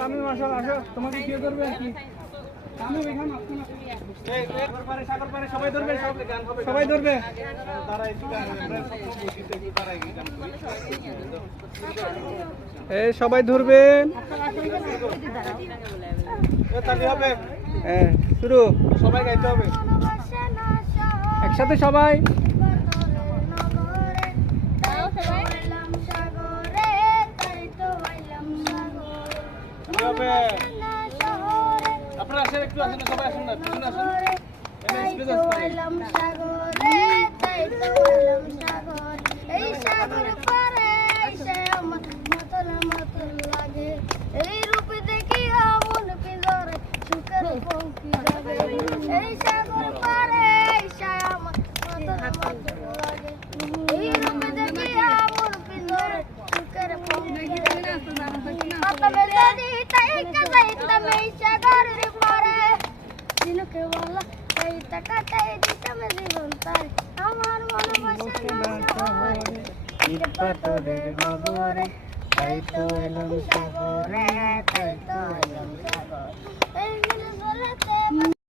তামিম আসো আসো, তোমাকে কি করবে কি? তামিম এখানে আসো না। এই পারে সাগর পারে সবাই ধরবে, সবাই ধরবে। এই সবাই ধরবেন। হ্যাঁ শুরু, সবাই গাইতে হবে একসাথে সবাই। আপনারা আসেন, একটু আসেন, সবাই আসেন না, পিছনে আসেন। এই সাগর পারে এসে আমার মাতল মাতল লাগে, এই রূপ দেখি মন পিঞ্জরে সুখের পঙ্খী যাবে। এই সাগর পারে এসে আমার মাতল মাতল লাগে, এই রূপ দেখি মন পিঞ্জরে সুখের পঙ্খী যাবে। মাতলে যদি তাইকা যাইতাম এই সাগরের পারে, দিনকে বলা এই টাকাটাই দিতাম জীবন তাই, আমার ভালোবাসা না শহরে ইট পাথরের নগরে, তাই তো এলাম সাগরে, তাই তো এলাম সাগরে। এই মিলে চলে